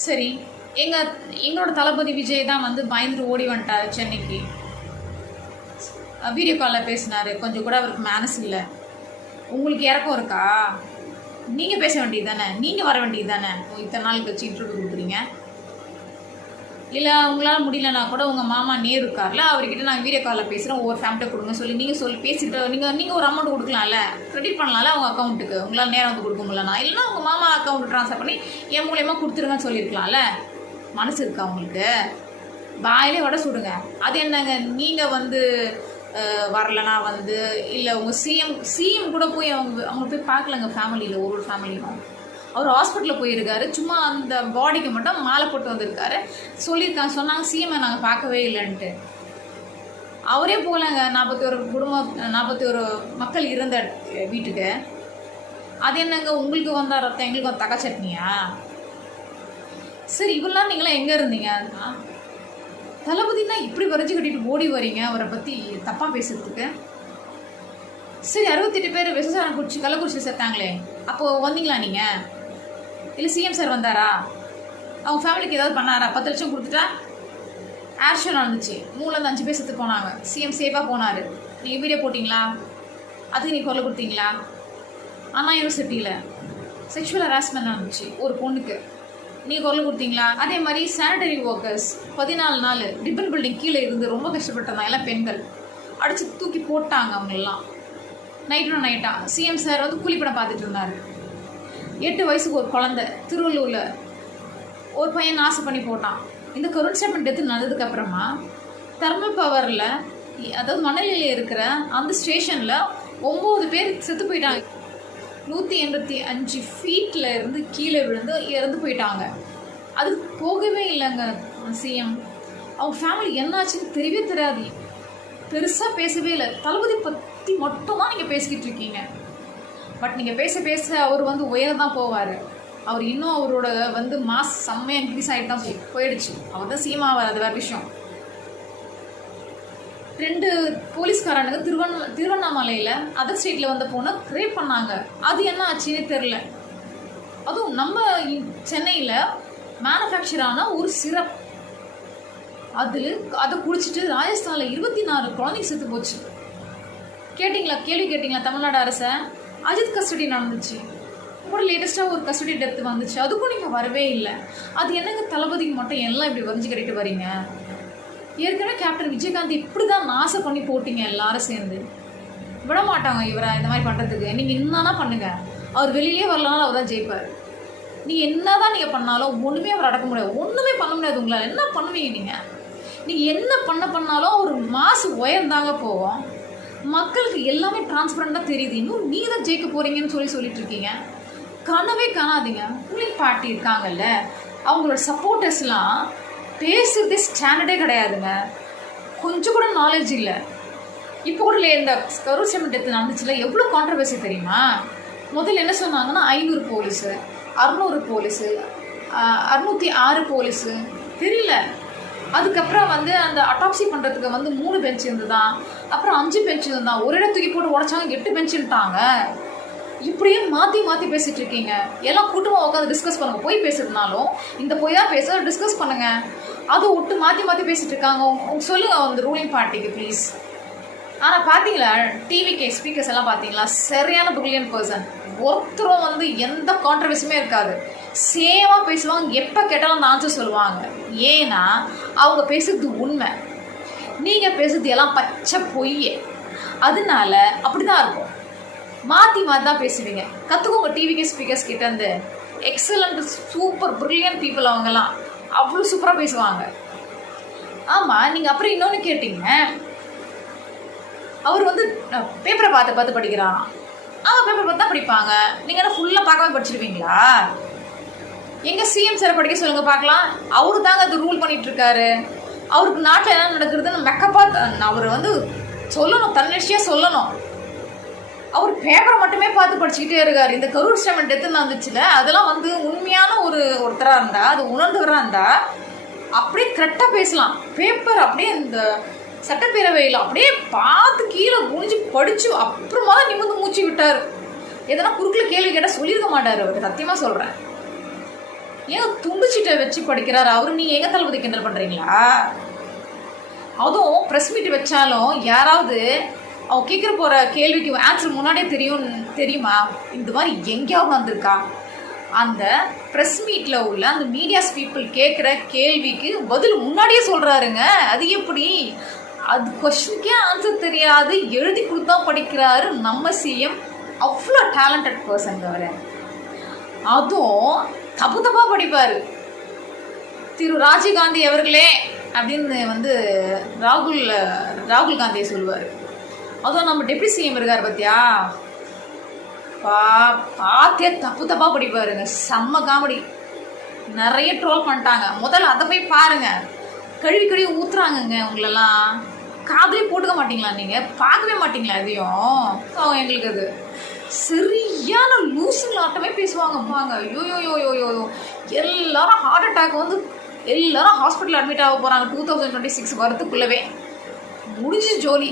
சரி, எங்களோட தளபதி விஜய் தான் வந்து பயந்துட்டு ஓடி வந்துட்டாரு சென்னைக்கு. வீடியோ காலில் பேசினார். கொஞ்சம் கூட அவருக்கு மேனஸ் இல்லை. உங்களுக்கு இறக்கம் இருக்கா? நீங்கள் பேச வேண்டியது தானே, நீங்கள் வர வேண்டியது தானே. இத்தனை நாள் கழிச்சு இன்டர்வியூ கொடுக்குறீங்க. இல்லை உங்களால் முடியலன்னா கூட உங்கள் மாமா நேரு இருக்கார்ல, அவர்கிட்ட நாங்கள் வீடியோ காலில் பேசுகிறோம், ஒவ்வொரு ஃபேமிலியை கொடுங்க சொல்லி நீங்கள் பேசிட்டு நீங்கள் ஒரு அமௌண்ட் கொடுக்கலாம்ல, கிரெடிட் பண்ணலாம்ல அவங்க அக்கௌண்ட்டுக்கு. உங்களால் நேரம் வந்து கொடுக்க முடியலண்ணா, இல்லைன்னா உங்கள் மாமா அக்கௌண்ட் ட்ரான்ஸ்ஃபர் பண்ணி என் மூலியமாக கொடுத்துருங்கன்னு சொல்லியிருக்கலாம்ல. மனசு இருக்கா உங்களுக்கு? வாயிலே வடை சுடுங்க. அது என்னங்க நீங்கள் வந்து வரலனா வந்து இல்லை உங்கள் சிஎம் கூட போய் அவங்க போய் பார்க்கலங்க. ஃபேமிலியில் ஒரு ஃபேமிலியும் அவர் ஹாஸ்பிட்டலில் போயிருக்காரு. சும்மா அந்த பாடிக்கு மட்டும் மாலை போட்டு வந்திருக்காரு. சொன்னாங்க சிஎம்ஐ நாங்கள் பார்க்கவே இல்லைன்ட்டு. அவரே போகலங்க. 41 மக்கள் இருந்த வீட்டுக்கு. அது என்னங்க உங்களுக்கு வந்தா ரத்தம், எங்களுக்கு வந்து தக்கா சட்னியா? சரி, இவெல்லாம் நீங்களாம் எங்கே இருந்தீங்க? தளபதினா இப்படி வரைஞ்சி கட்டிட்டு ஓடி வரீங்க அவரை பற்றி தப்பாக பேசுறதுக்கு. சரி, 68 பேர் விவசாயம் கள்ளக்குறிச்சி செத்தாங்களே, அப்போது வந்தீங்களா நீங்கள்? இல்லை சிஎம் சார் வந்தாரா? அவங்க ஃபேமிலிக்கு ஏதாவது பண்ணாரா? 10 லட்சம் கொடுத்துட்டா ஏர் ஷோ நடந்துச்சு, 3-5 பேர் செத்து போனாங்க. சிஎம் சேஃபாக போனார். நீங்கள் வீடியோ போட்டிங்களா? அதுக்கு நீங்கள் கொலை கொடுத்தீங்களா? அண்ணா யூனிவர்சிட்டியில் செக்ஷுவல் ஹராஸ்மெண்ட் நடந்துச்சு ஒரு பொண்ணுக்கு, நீங்கள் குரல் கொடுத்தீங்களா? அதே மாதிரி சானிடரி ஒர்க்கர்ஸ் 14 நாள் ரிப்பன் பில்டிங் கீழே இருந்து ரொம்ப கஷ்டப்பட்டிருந்தாங்க. எல்லாம் பெண்கள் அடித்து தூக்கி போட்டாங்க. அவங்களெல்லாம் நைட்டா சிஎம் சார் வந்து கூலிப்படம் பார்த்துட்டு இருந்தார். 8 வயசுக்கு ஒரு குழந்தை திருவள்ளூரில் ஒரு பையன் நாசம் பண்ணி போட்டான். இந்த கருண் ஸ்டேட்மெண்ட் டெத்து நடந்ததுக்கப்புறமா தெர்மல் பவரில், அதாவது மணலில் இருக்கிற அந்த ஸ்டேஷனில் 9 பேர் செத்து போயிட்டாங்க. 185 ஃபீட்டில் இருந்து கீழே விழுந்து இறந்து போயிட்டாங்க. அதுக்கு போகவே இல்லைங்க சிஎம். அவங்க ஃபேமிலி என்னாச்சுன்னு தெரியவே தெரியாது. பெருசாக பேசவே இல்லை. தளபதி பற்றி மட்டும்தான் நீங்கள் பேசிக்கிட்டு இருக்கீங்க. பட் நீங்கள் பேச அவர் வந்து உயர தான் போவார். அவர் இன்னும் அவரோட வந்து மாஸ் செம்மையாக இன்க்ரீஸ் ஆகிட்டு தான் போயிடுச்சு. அவர் தான் சிஎம் ஆவார், அது வேறு விஷயம். 2 போலீஸ்காரனுங்க திருவண்ணாமலையில் அதர் ஸ்டேட்டில் வந்த பொண்ணை ரேப் பண்ணாங்க. அது என்ன ஆச்சுன்னே தெரில. அதுவும் நம்ம சென்னையில் மேனுஃபேக்சர் ஆன ஒரு சிரப், அதை குடிச்சிட்டு ராஜஸ்தானில் 24 குழந்தைங்க செத்து போச்சு. கேள்வி கேட்டிங்களா தமிழ்நாடு அரசை? அஜித் கஸ்டடி நடந்துச்சு. கூட லேட்டஸ்ட்டாக ஒரு கஸ்டடி டெத்து வந்துச்சு. அதுக்கும் நீங்கள் வரவே இல்லை. அது என்னங்க தளபதிக்கு மட்டும் எல்லாம் இப்படி வரைஞ்சி கட்டிட்டு வரீங்க? ஏற்கனவே கேப்டன் விஜயகாந்த் இப்படி தான் நாசம் பண்ணி போட்டிங்க. எல்லாரும் சேர்ந்து விட மாட்டாங்க இவரை இந்த மாதிரி பண்ணுறதுக்கு. நீங்கள் என்னன்னா பண்ணுங்கள், அவர் வெளியிலே வரலனாலும் அவர் தான் ஜெயிப்பார். நீங்கள் என்ன தான் நீங்கள் பண்ணாலும் ஒன்றுமே அவர் அடக்க முடியாது. ஒன்றுமே பண்ண முடியாது. உங்களால் என்ன பண்ணுவீங்க? நீங்கள் என்ன பண்ணாலும் ஒரு மாசு உயர்ந்தாங்க போவோம். மக்களுக்கு எல்லாமே டிரான்ஸ்பரண்டாக தெரியுது. இன்னும் நீ தான் ஜெயிக்க போகிறீங்கன்னு சொல்லிட்டு இருக்கீங்க. கனவே காணாதீங்க. ரூலிங் பார்ட்டி இருக்காங்கல்ல, அவங்களோட சப்போர்ட்டர்ஸ்லாம் பேசுறதே ஸ்டாண்டர்டே கிடையாதுங்க. கொஞ்சம் கூட நாலேஜ் இல்லை. இப்போ கூட இந்த கரூர் ஸ்டேட்மெண்ட் டெத்து நடந்துச்சுல, எவ்வளோ கான்ட்ரவர்சி தெரியுமா? முதல்ல என்ன சொன்னாங்கன்னா 500 போலீஸு, 600 போலீஸு, 606 போலீஸு, தெரியல. அதுக்கப்புறம் வந்து அந்த அட்டாப்சி பண்ணுறதுக்கு வந்து 3 பெஞ்ச் இருந்துதான், அப்புறம் 5 பெஞ்ச் இருந்தான். ஒரு இடம் தூக்கி போட்டு உடச்சாங்க, 8 பெஞ்சுட்டாங்க. இப்படியே மாற்றி பேசிகிட்டு இருக்கீங்க. எல்லாம் கூட்டமாக உட்காந்து டிஸ்கஸ் பண்ணுங்க. போய் பேசுறதுனாலும் இந்த போய் தான் பேச டிஸ்கஸ் பண்ணுங்க. அதை விட்டு மாற்றி பேசிகிட்டு இருக்காங்க. சொல்லுங்கள் அந்த ரூலிங் பார்ட்டிக்கு ப்ளீஸ். ஆனால் பார்த்தீங்களா டிவிகே ஸ்பீக்கர்ஸ் எல்லாம் பார்த்தீங்களா? சரியான பிரில்லியன்ட் பர்சன். ஒருத்தரும் வந்து எந்த கான்ட்ரவர்சியுமே இருக்காது. சேமாக பேசுவாங்க. எப்போ கேட்டாலும் அந்த ஆன்சர் சொல்லுவாங்க. ஏன்னா அவங்க பேசுறது உண்மை, நீங்கள் பேசுறது எல்லாம் பச்சை பொய்யே. அதனால அப்படி தான் இருக்கும். மாற்றி தான் பேசுவீங்க. கற்றுக்கோங்க டிவிகே ஸ்பீக்கர்ஸ் கிட்ட இருந்து. Excellent super brilliant people. அவங்கெல்லாம் அவ்வளோ சூப்பராக பேசுவாங்க. ஆமாம், நீங்கள் அப்புறம் இன்னொன்று கேட்டீங்க, அவர் வந்து பேப்பரை பார்த்து படிக்கிறான். ஆமாம், பேப்பர் பார்த்து தான் படிப்பாங்க. நீங்கள் என்ன ஃபுல்லாக பார்க்காம படிச்சிருவீங்களா? எங்கள் சிஎம் சார் படிக்க சொல்லுங்கள் பார்க்கலாம். அவரு தாங்க அது ரூல் பண்ணிகிட்ருக்காரு. அவருக்கு நாட்டில் என்ன நடக்குதுன்னு மெக்கப்பாக அவர் வந்து சொல்லணும், தன்னிச்சையாக சொல்லணும். அவர் பேப்பரை மட்டுமே பார்த்து படிச்சுக்கிட்டே இருக்கார். இந்த கரூர் ஸ்டேட்மெண்ட் டெத்து வந்துச்சுல, அதெல்லாம் வந்து உண்மையான ஒருத்தராக இருந்தால், அது உணர்ந்தவராக இருந்தால் அப்படியே கரெக்டாக பேசலாம். பேப்பர் அப்படியே இந்த சட்டப்பேரவையில் அப்படியே பார்த்து கீழே குனிஞ்சு படித்து அப்புறமா தான் நிமிர்ந்து மூச்சு விட்டார். எதனா குறுக்கில் கேள்வி கேட்டால் சொல்லியிருக்க மாட்டார் அவர். சத்தியமாக சொல்கிறேன். ஏன் துண்டுச்சிட்டை வச்சு படிக்கிறாரு அவரு? நீங்கள் எங்கே தளபதி கிண்டல் பண்ணுறீங்களா? அதுவும் ப்ரெஸ் மீட் வச்சாலும் யாராவது அவன் கேட்குற போகிற கேள்விக்கு ஆன்சர் முன்னாடியே தெரியுமா? இந்த மாதிரி எங்கேயாவது வந்திருக்கா? அந்த ப்ரெஸ் மீட்டில் உள்ள அந்த மீடியாஸ் பீப்புள் கேட்குற கேள்விக்கு பதில் முன்னாடியே சொல்கிறாருங்க. அது எப்படி? அது கொஸ்டினுக்கே ஆன்சர் தெரியாது, எழுதி கொடுத்தா படிக்கிறாரு நம்ம சிஎம். அவ்வளோ டேலண்டட் பர்சன் அவர். அதுவும் தப்பு தப்பாக படிப்பார். திரு ராஜீவ்காந்தி அவர்களே அப்படின்னு ராகுல் காந்தியை சொல்லுவார். அதுவும் நம்ம டெப்டி சிஎம் இருக்கார் பார்த்தியா, பார்த்தே தப்பு தப்பாக படிப்பாருங்க. செம்ம காமெடி. நிறைய ட்ரோல் பண்ணிட்டாங்க. முதல்ல அதை போய் பாருங்க. கழுவி ஊத்துறாங்கங்க. உங்களெல்லாம் காதலே போட்டுக்க மாட்டீங்களா? நீங்கள் பார்க்கவே மாட்டீங்களா? எதையும் எங்களுக்கு அது சரியான லூசுங்களாட்டமே பேசுவாங்க. ஐயோ எல்லாரும் ஹார்ட் அட்டாக் வந்து எல்லாரும் ஹாஸ்பிட்டல் அட்மிட் ஆக போகிறாங்க 2026 வரத்துக்குள்ளவே. முடிஞ்சு ஜோலி.